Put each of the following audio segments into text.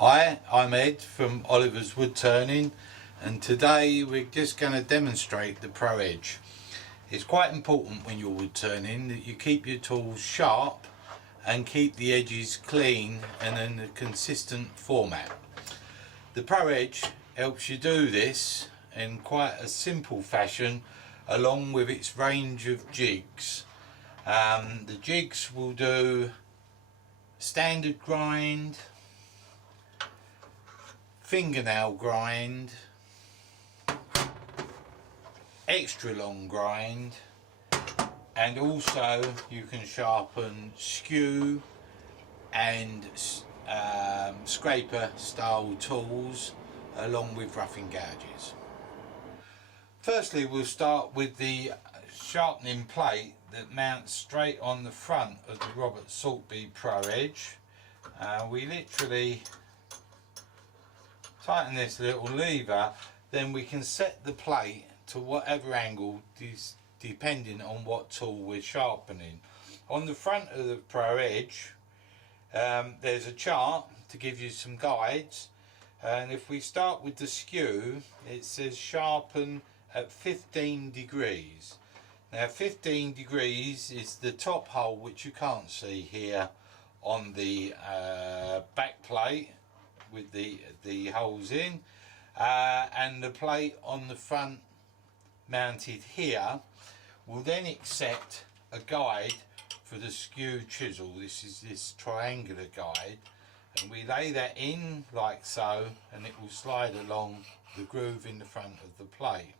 Hi, I'm Ed from Olivers Woodturning, and today we're just going to demonstrate the Pro Edge. It's quite important when you're woodturning that you keep your tools sharp and keep the edges clean and in a consistent format. The Pro Edge helps you do this in quite a simple fashion along with its range of jigs. The jigs will do standard grind, fingernail grind, extra long grind, and also you can sharpen skew and scraper style tools along with roughing gouges. Firstly, we'll start with the sharpening plate that mounts straight on the front of the Robert Sorby Pro Edge. We literally tighten this little lever, then we can set the plate to whatever angle depending on what tool we're sharpening. On the front of the Pro Edge there's a chart to give you some guides, and if we start with the skew, it says sharpen at 15 degrees. Now 15 degrees is the top hole, which you can't see here on the back plate with the holes in, and the plate on the front mounted here will then accept a guide for the skew chisel. This is this triangular guide, and we lay that in like so, and it will slide along the groove in the front of the plate.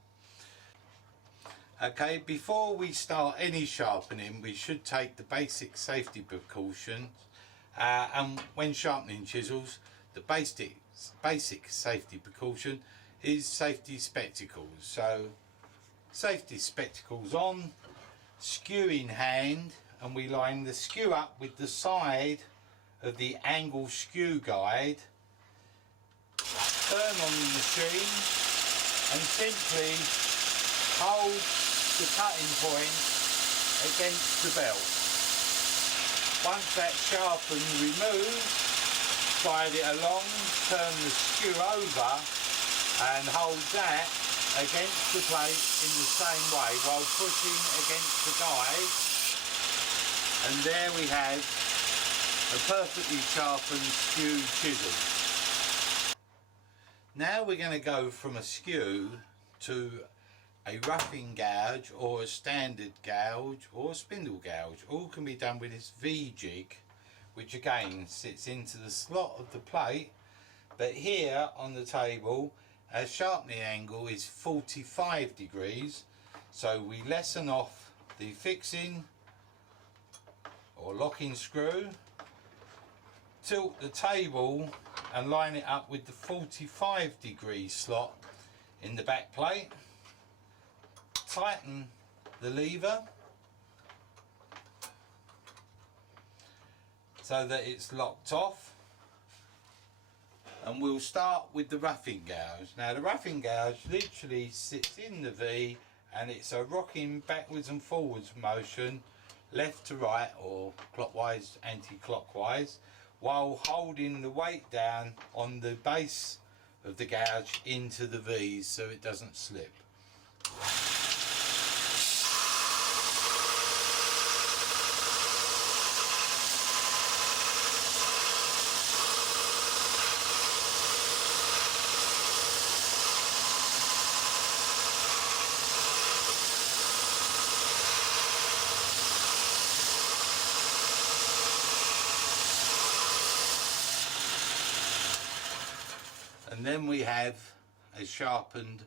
Okay, before we start any sharpening, we should take the basic safety precautions, and when sharpening chisels, the basic safety precaution is safety spectacles. So safety spectacles on, skew in hand, and we line the skew up with the side of the angle skew guide, turn on the machine and simply hold the cutting point against the belt. Once that's sharpened, remove, slide it along, turn the skew over and hold that against the plate in the same way while pushing against the guide, and there we have a perfectly sharpened skew chisel. Now we're going to go from a skew to a roughing gouge or a standard gouge or a spindle gouge. All can be done with this V jig, which again sits into the slot of the plate, but here on the table our sharpening angle is 45 degrees, so we lessen off the fixing or locking screw, tilt the table and line it up with the 45 degree slot in the back plate, tighten the lever so that it's locked off, and we'll start with the roughing gouge. Now the roughing gouge literally sits in the V, and it's a rocking backwards and forwards motion, left to right or clockwise, anti-clockwise, while holding the weight down on the base of the gouge into the V so it doesn't slip. And then we have a sharpened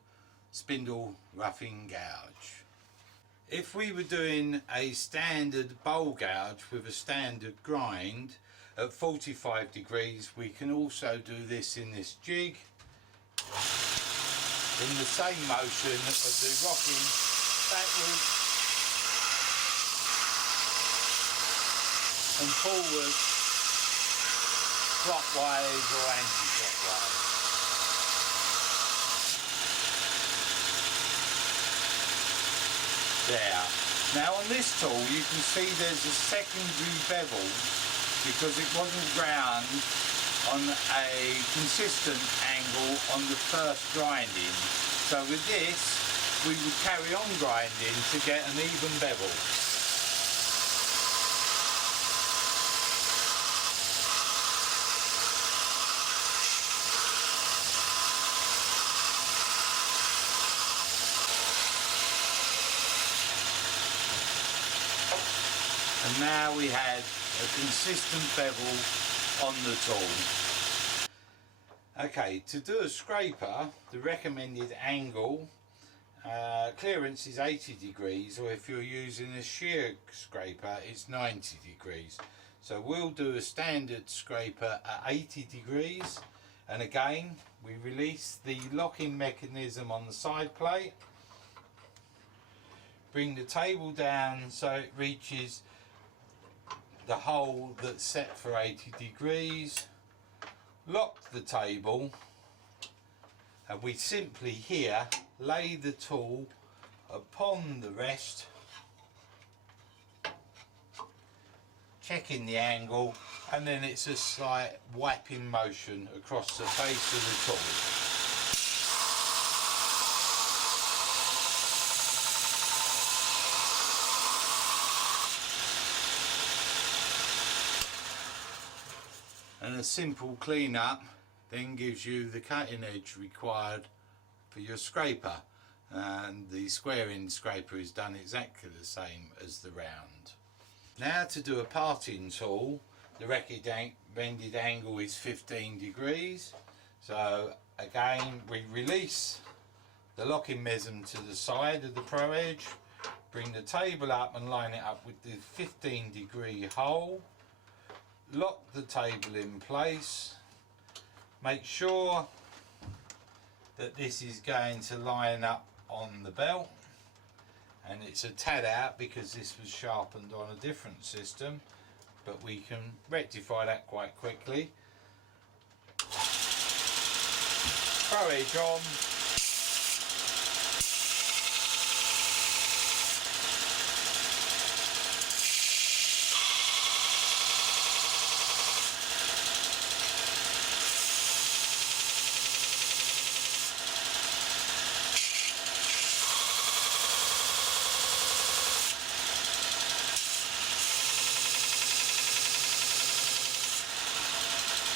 spindle roughing gouge. If we were doing a standard bowl gouge with a standard grind at 45 degrees, we can also do this in this jig in the same motion of the rocking backwards and forwards, clockwise or anti-clockwise. There. Now on this tool you can see there's a secondary bevel because it wasn't ground on a consistent angle on the first grinding. So with this we would carry on grinding to get an even bevel. And now we had a consistent bevel on the tool. Okay, to do a scraper, the recommended angle clearance is 80 degrees, or if you're using a shear scraper it's 90 degrees. So we'll do a standard scraper at 80 degrees, and again we release the locking mechanism on the side plate, bring the table down so it reaches the hole that's set for 80 degrees, lock the table, and we simply here lay the tool upon the rest, checking the angle, and then it's a slight wiping motion across the face of the tool. And a simple clean up then gives you the cutting edge required for your scraper, and the square end scraper is done exactly the same as the round. Now to do a parting tool, the recommended angle is 15 degrees. So again we release the locking mechanism to the side of the Pro Edge, bring the table up and line it up with the 15 degree hole, lock the table in place, make sure that this is going to line up on the belt, and it's a tad out because this was sharpened on a different system, but we can rectify that quite quickly. Pro Edge on,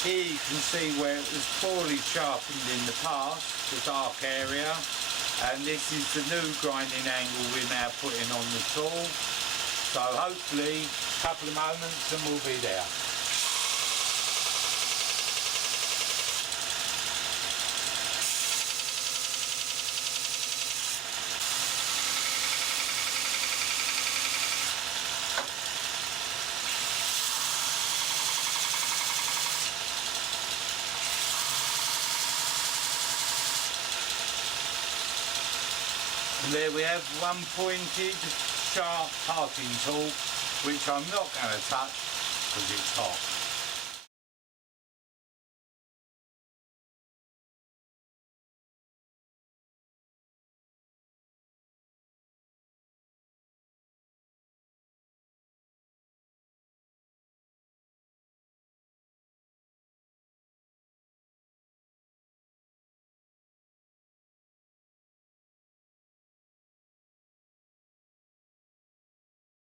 here you can see where it was poorly sharpened in the past, the dark area, and this is the new grinding angle we're now putting on the tool. So hopefully a couple of moments and we'll be there. And there we have one pointed sharp parting tool, which I'm not going to touch because it's hot.